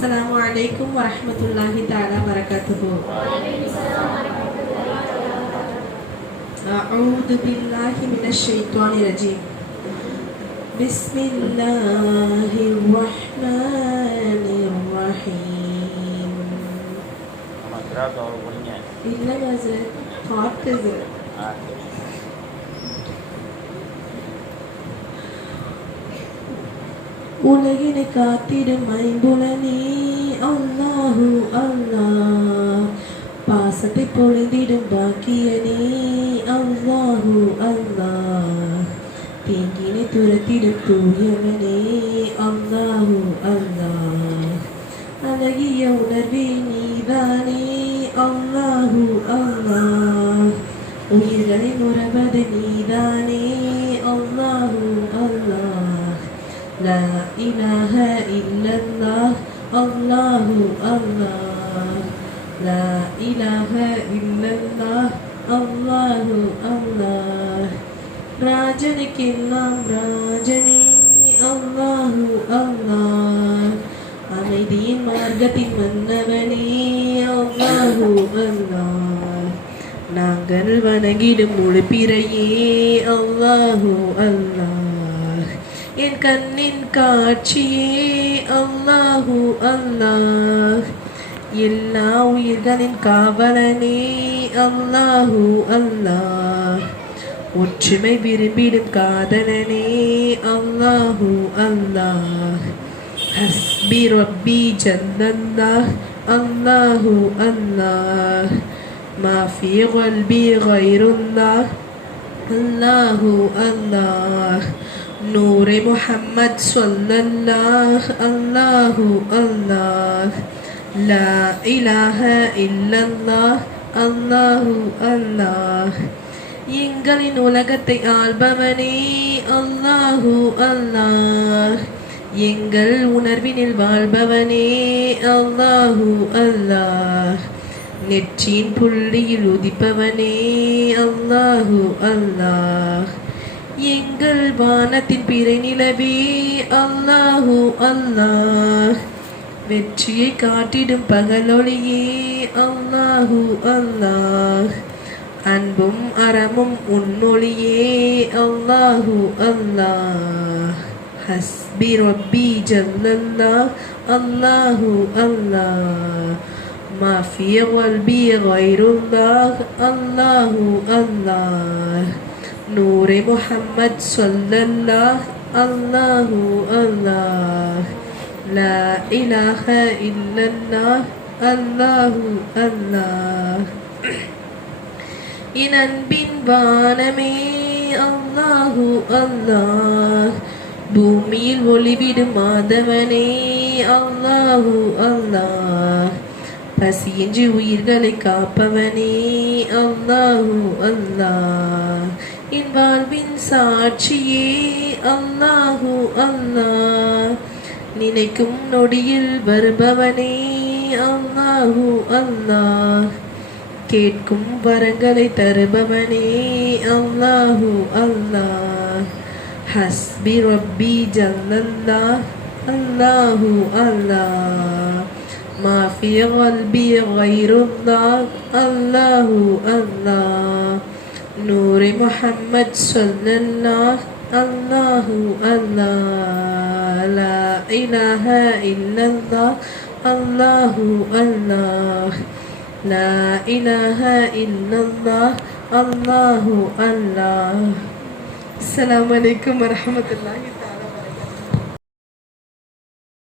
السلام عليكم ورحمة الله تعالى وبركاته. أعوذ بالله من الشيطان الرجيم. بسم الله الرحمن الرحيم. إلا ما زلت قاعدت زلت உலகினை காத்திடும் ஐம்புலனே அல்லாஹு அல்லாஹ். பாசத்தை பொழிந்திடும் பாக்கியனே அல்லாஹு அல்லாஹ். தீங்கினை துரத்திடும் தூயவனே அல்லாஹு அல்லாஹ். அழகிய உணர்வே நீதானே. அல்லாஹு அல்லாஹ். உயிர்களை உறவது நீதானே. அல்லாஹு لا إله إلا الله الله الله لا إله إلا الله الله الله ராஜனுக்கெல்லாம் ராஜனே அல்லாஹு அல்லாஹ் அமைதியின் மார்க்கத்தின் மன்னவனே அல்லாஹு அல்லாஹ் நாங்கள் வணங்கிடும் முழு பிறையே அல்லாஹு அல்லாஹ் என் கண்ணின் காட்சியே அல்லாஹு அல்லாஹ் எல்லா உயிர்களின் காவலனே அல்லாஹு அல்லாஹ் ஒற்றுமை விரும்பிடும் காதலனே அல்லாஹு அல்லாஹ் ஹஸ்பி ரப்பி ஜல்லல்லாஹ் அல்லாஹு அல்லாஹ் ما في قلبي غير الله الله الله நூரே முஹம்மத் சொல்லல்லாஹ் அல்லாஹு அல்லாஹ் லா இலாஹ இல்லல்லாஹ் அல்லாஹு அல்லாஹ் எங்களின் உலகத்தை ஆள்பவனே அல்லாஹு அல்லாஹ் எங்கள் உணர்வினில் வாழ்பவனே அல்லாஹு அல்லாஹ் நெற்றியின் புள்ளியில் உதிப்பவனே அல்லாஹு அல்லாஹ் எங்கள் வானத்தின் பிறை நிலவே அல்லாஹு அல்லாஹ் வெற்றியை காட்டிடும் பகலொளியே அல்லாஹு அல்லாஹ் அன்பும் அறமும் உன்னொளியே அல்லாஹு அல்லாஹ் ஹஸ்பி ரப்பி ஜல்லல்லாஹ் அல்லாஹு அல்லாஹ் ما في قلبي غير الله الله الله நூரே முஹம்மத் சொல்லல்லாஹ் அல்லாஹூ அல்லாஹ் லா இலாஹ இல்லல்லாஹ் அல்லாஹூ அல்லாஹ் என் அன்பின் வானமே அல்லாஹூ அல்லாஹ் பூமியில் ஒளிவிடும் மாதவனே அல்லாஹூ அல்லாஹ் பசியின்றி உயிர்களை காப்பவனே அல்லாஹூ அல்லாஹ் என் வாழ்வின் சாட்சியே அல்லாஹு அல்லாஹ் நினைக்கும் நொடியில் வருபவனே அல்லாஹு அல்லாஹ் கேட்கும் வரங்களை தருபவனே அல்லாஹு அல்லாஹ் ஹஸ்பி ரப்பி ஜல்லல்லாஹ் அல்லாஹு அல்லாஹ் ما في قلبي غير الله الله الله نور محمد صلى الله الله الله لا إله إلا الله. الله الله لا إله إلا الله. الله الله. السلام عليكم ورحمة الله. تعالى